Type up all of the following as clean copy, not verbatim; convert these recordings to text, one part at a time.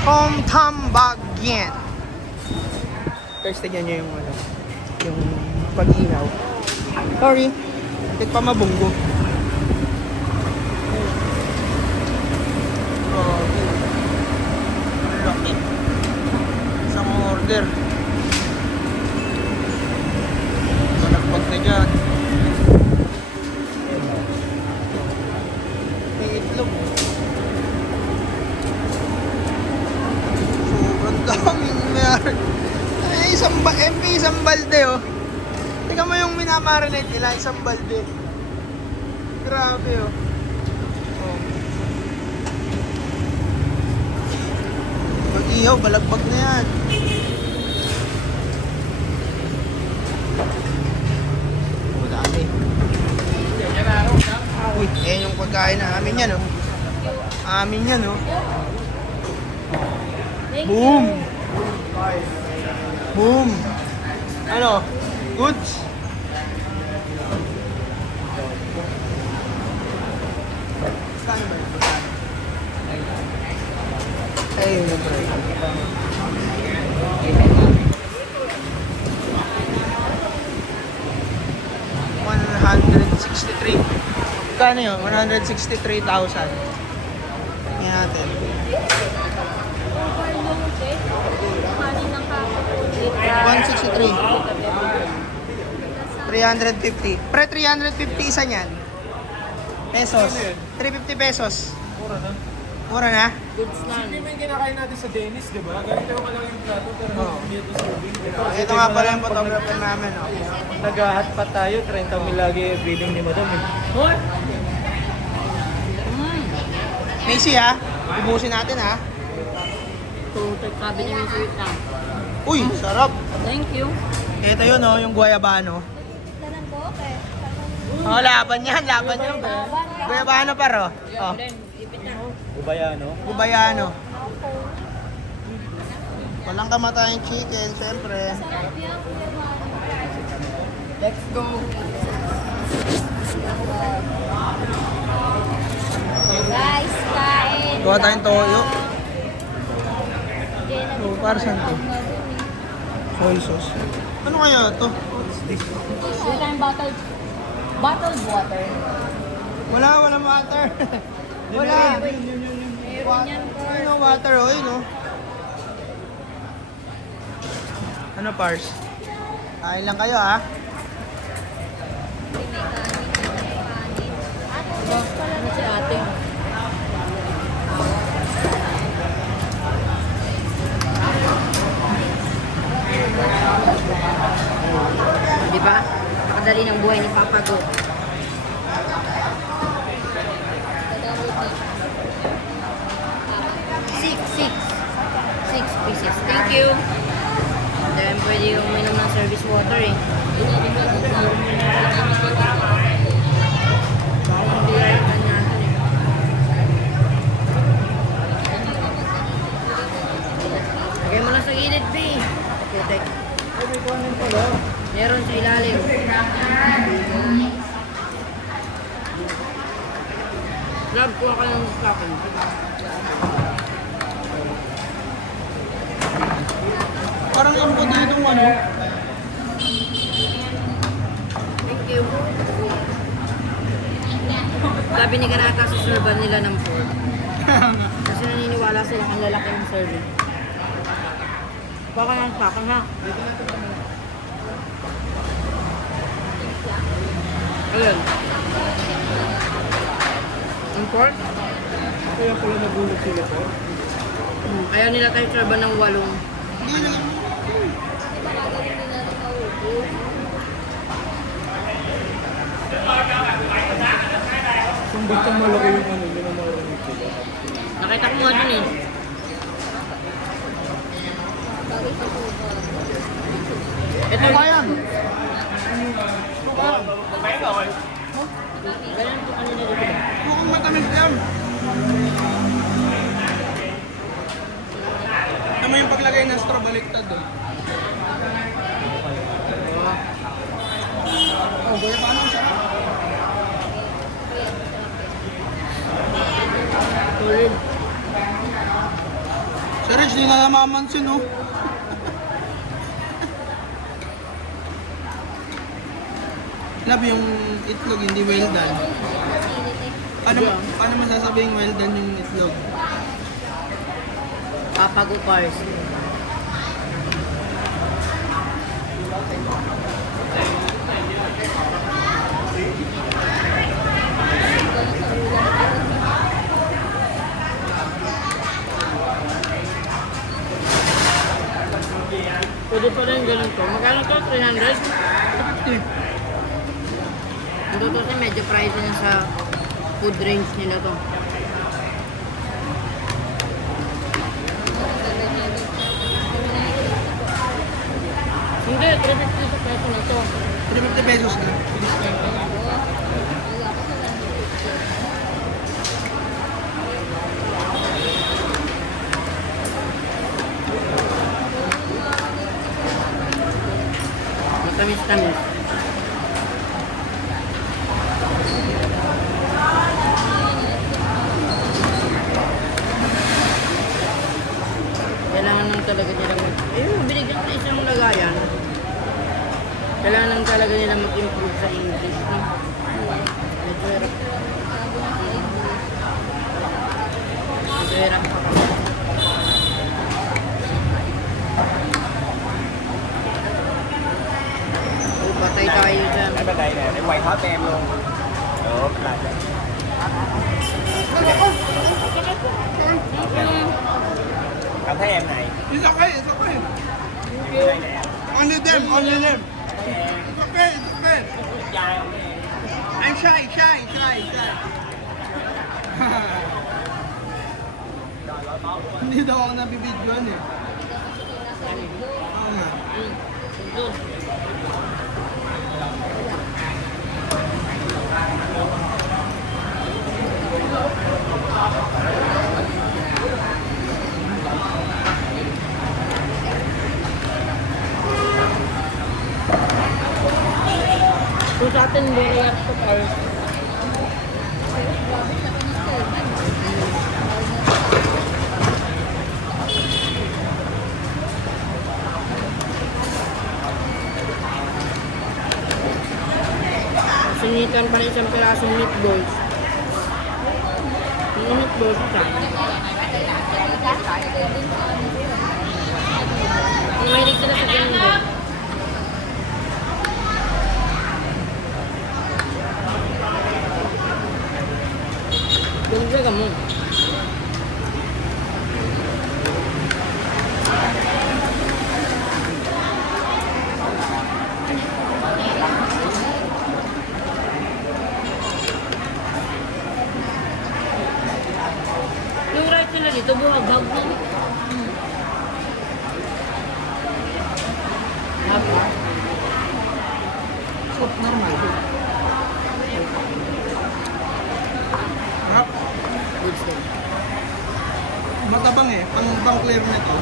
Hometown Bagyen. Guys, tignan nyo yung ano, yung pag-ilaw. Sorry, nagpamabunggo. Laki. Isang order. Malagpag na dyan. May itlog. Sobrang daming meron. Ay, isang balde oh. Tingnan mo yung minamarinate nila, isang balde. Grabe oh. Mag-ihaw, balagbag na yan. Oh, dami. Uy, ayan yung pagkain na amin yan oh. Amin yan oh. Boom! Boom! Ano? Goods? Saan ba yun? Ayun yung pre. $163. Kano yun? 163,000. Yan natin. 163. 350. Pre, 350 isa niyan. Pesos. 350 pesos. Mura na. Mura na? Goods lang. Siyempre may kinakain natin sa Dennis, di ba? Ganito yung kalaki yung plato, pero dito serving. Ito nga pala yung photographer namin. Oh. Nag-ahat pa tayo, 30 mil lagi billing ni Madam. What? Macy ha? Ubusin natin ha? Sabi niya yung sweet lang. Uy, sarap. Thank you. Ito yun oh, yung guayabano. Oh, laban yan, laban yan. Guayabano paro. Oh, Ubayano. gubayano. Walang kamatayang chicken, syempre. Let's go. Guys, kain. Gawa tayong toyo. Oh, para saan to? Soy sauce. Ano kaya to? Hindi tayong bottled water. Wala water. Wala. Meron yan po. Ano water, oh, yun oh. Ano pars? Kain lang kayo ha. Ano si ate? Diba? Nakadali ng buhay ni Papa Go. Six pieces. Thank you. Then pwede yung uminom ng service water eh. Bawang biray pa niya. Lagay mo lang sa gilid, B. Putek. Meron sa ilalim. Love, kuha ka lang sa akin. Parang impo dito ano. Thank you. Sabi ni Kanata, susurban nila ng pork. Kasi naniniwala sila ang lalaki ng serving. Baka lang sa akin ha. Ayun. Ang pork? Kaya pala nagulog sila po. Ayaw nila tayo serban ng 8. Kung ba't ang malaki yung ano, yun ang marinig sila. Nakita ko nga dun eh. Ito ba yan? Ganun po kanina dito. Mukhang matamis yan. Tama yung paglagay ng straw baliktad doon. Oh, gaya pa ano? Sarap. Tulid. Sir Rich, di na namamansin, no? Love yung itlog, hindi well done. Paano masasabing well done yung itlog? Papago cars. Pwede pa rin ganun to. Magkano to? 300? 50. Ito kasi medyo pricey na sa food range nila to. Hindi, 350 sa peso na to. 350 pesos na. Matamis-tamis. Kailangan lang talaga nila binigyan sa isang lagayan. Kailangan lang talaga nila mag-improve sa English, no? Medyo hirap. Medyo hirap. Patay tayo dyan. Ay, patay na. May white hot em luôn. Ủa, lại. Cảm thấy em này. It's okay, it's okay. Đây nè. Only them, only them. It's okay, it's okay. Dài không nè. I'm shy. Hindi daw ako nabibidyoan eh. Oo nga. So sa atin, very up to par. Sinitan pa rin isang pirasong meatballs. Yung meatballs isa. Kung mahilig sila sa ganun din. Ganun ka mo. Yung rice nila dito, buhag-hag mo. Soup normal. Harap. Good stuff. Matabang eh. Pang clear nito.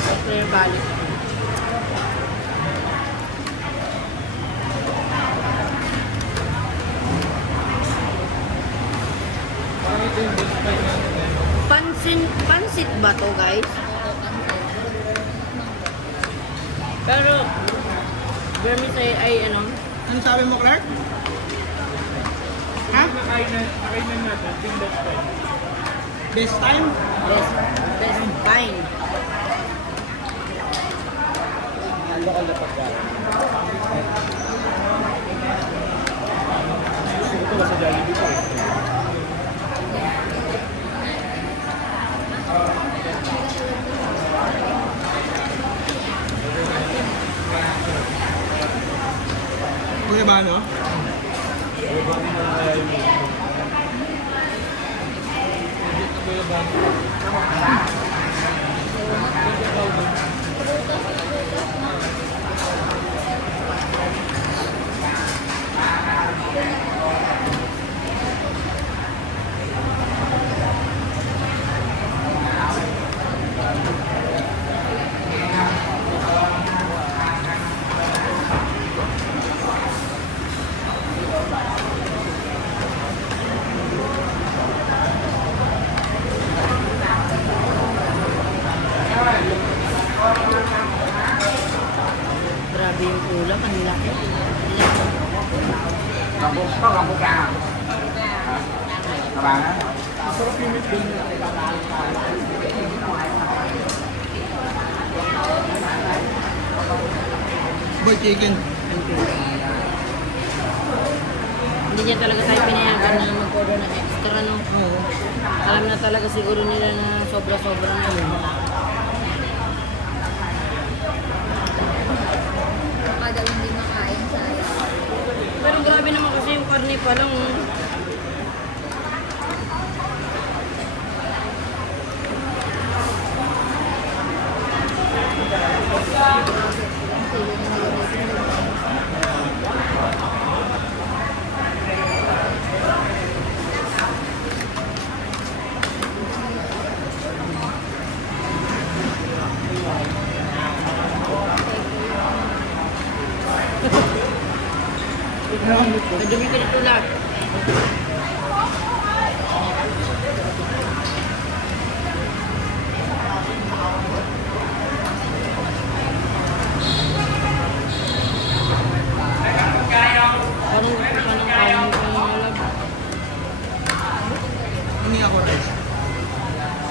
After balik. Pansit ba to, guys? Pero, Burmese ay ano? Ano sabi mo, Clark? Ha? Nakainan natin. Yung best time. Best time? Best fine. Lokal na pagkain. Gusto ko ito sa Jollibee ko eh. Okay ba, no? lang, ang laki. Sarap yung meat din. Boy chicken. Hindi niya talaga tayo pinayagan na mag-order ng extra, no? Oo. Alam na talaga siguro nila na sobra-sobra na yun. Baka daw hindi makain, sayang. Pero grabe naman kasi yung karne pa lang. Oh. Madumi ka nito lahat. Parang gusto pa ng kanin pa ng alag. Hindi ako rice.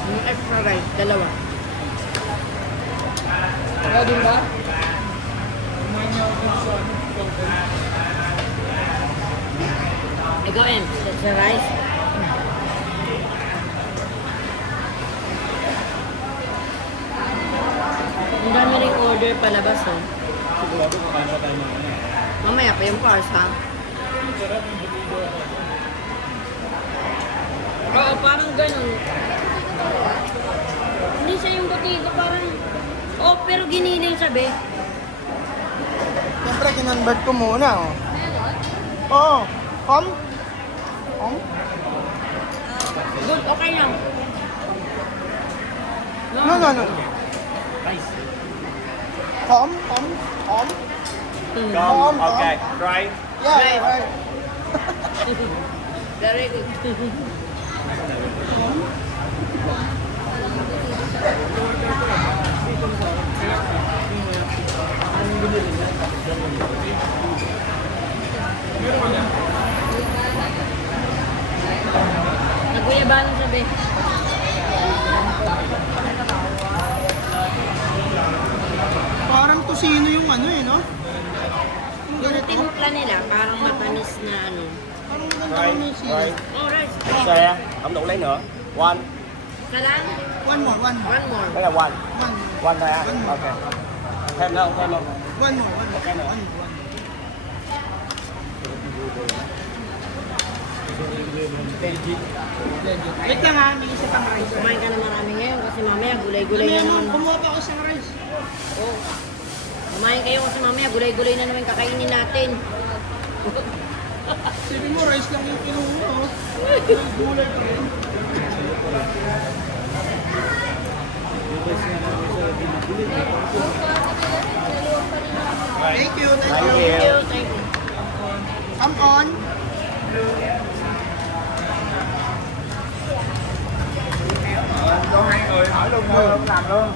Yung extra rice, dalawa. Pwede ba? Kumain niya ako sa content. Ikaw, Em, sa rice. Ang dami rin order palabas, oh. Sigurado kumain pa tayo mga ano. Mamaya pa yung cars, ha? Sarap yung butido. Oo, parang ganun. Hindi siya yung butigo, parang... Oh, pero giniling siya, be. Siyempre, kinonvert ko muna, oh. Oo. Hom? Hom? Good, okay lang. No, no, no. Rice. Hom? Hom? Hom? Mm. Hom? Okay, right. Yeah, Right. right. Very good. Nagkuyabalan siya, be. Parang tusino yung ano eh, no? Yung timpla nila, parang matamis na ano. Parang maganda Right, kami sino. right. Oh, rice. Xe, không đủ lấy nữa. One, Isa lang? One more, one more. One more. đây là one. One, One thôi á. Ok. Thêm nữa không? Thêm không? one more, one more. Cái nữa. One more. Wait lang ha, may isa pang rice. Kumain ka na marami ngayon kasi mamaya gulay-gulay Ano na yan, naman. kumuha pa ako sa rice. Oh. Kumain kayo kasi mamaya gulay-gulay na naman kakainin natin. Sabi mo, rice lang yung kinuha, oh. Gulay pa rin. Thank you, thank Thank you. you. Thank you, thank you. Come on. Có hai người hỏi luôn thôi, không làm luôn.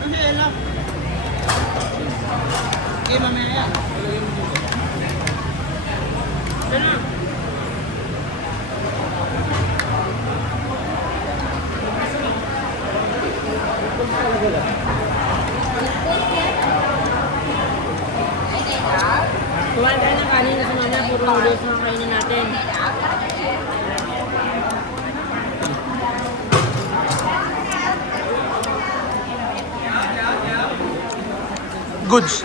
Kasi lang. Okay, mamaya. Ito na. Kumain tayo ng kanin kasi mamaya puro noodles na kainin natin. Goods.